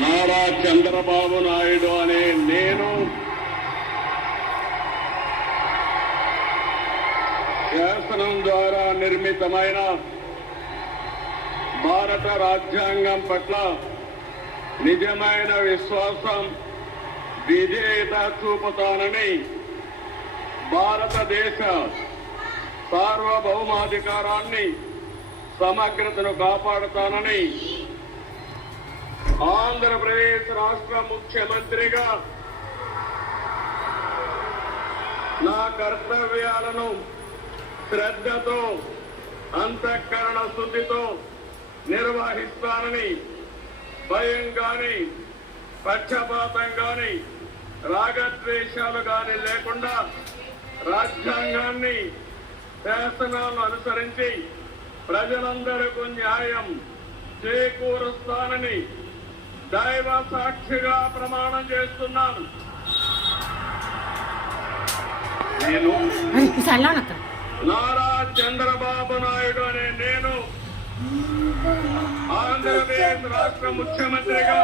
నారా చంద్రబాబు నాయుడు అనే నేను శాసనం ద్వారా నిర్మితమైన భారత రాజ్యాంగం పట్ల నిజమైన విశ్వాసం విధేయత చూపుతానని భారతదేశ సార్వభౌమాధికారాన్ని సమగ్రతను కాపాడుతానని ఆంధ్రప్రదేశ్ రాష్ట్ర ముఖ్యమంత్రిగా నా కర్తవ్యాలను శ్రద్ధతో అంతఃకరణ శుద్ధితో నిర్వహిస్తానని భయం గాని పక్షపాతం గాని రాగద్వేషాలు గాని లేకుండా రాజ్యాంగాన్ని శాసనాలను అనుసరించి ప్రజలందరికీ న్యాయం చేకూరుస్తానని దైవ సాక్షిగా ప్రమాణం చేస్తున్నాను. నేను నారా చంద్రబాబు నాయుడు అనే నేను ఆంధ్రప్రదేశ్ రాష్ట్ర ముఖ్యమంత్రిగా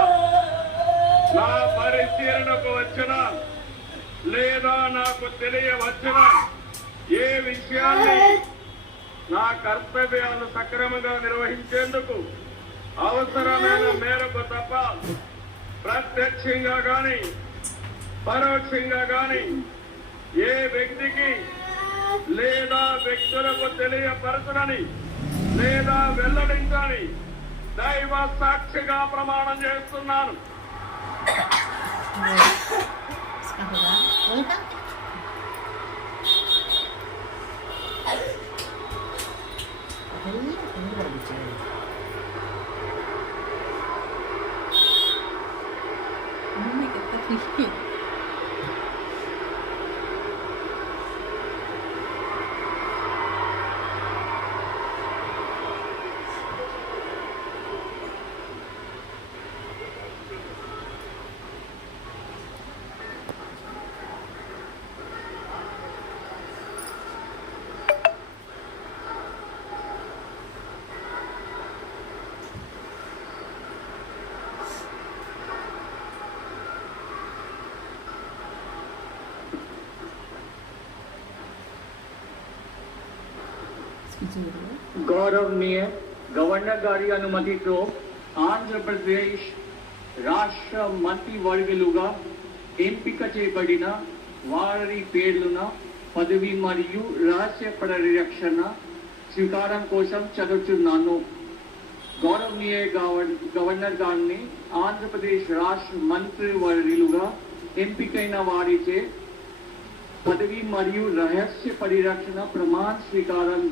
నా పరిశీలనకు వచ్చిన లేదా నాకు తెలియవచ్చిన ఏ విషయాన్ని నా కర్తవ్యాలను సక్రమంగా నిర్వహించేందుకు అవసరమైన మేరకు తప్ప ప్రత్యక్షంగా గాని పరోక్షంగా గాని ఏ వ్యక్తికి లేదా వ్యక్తులకు తెలియపరచనని లేదా వెల్లడించని దైవ సాక్షిగా ప్రమాణం చేస్తున్నాను. गौरवनीय गवर्नर गारी अनुमति तो आंध्र प्रदेश राष्ट्र मंत्रिवर्गुलुगा ఎంపిక చేయబడిన వారి పేర్లున పదవి మరియు రహస్య పరిరక్షణ స్వీకారం కోసం చదువుతున్నాను. గౌరవనీయ గవర్నర్ గారిని ఆంధ్రప్రదేశ్ రాష్ట్ర మంత్రివర్యులుగా ఎంపికైన వారిచే పదవి మరియు రహస్య పరిరక్షణ ప్రమాణ స్వీకారం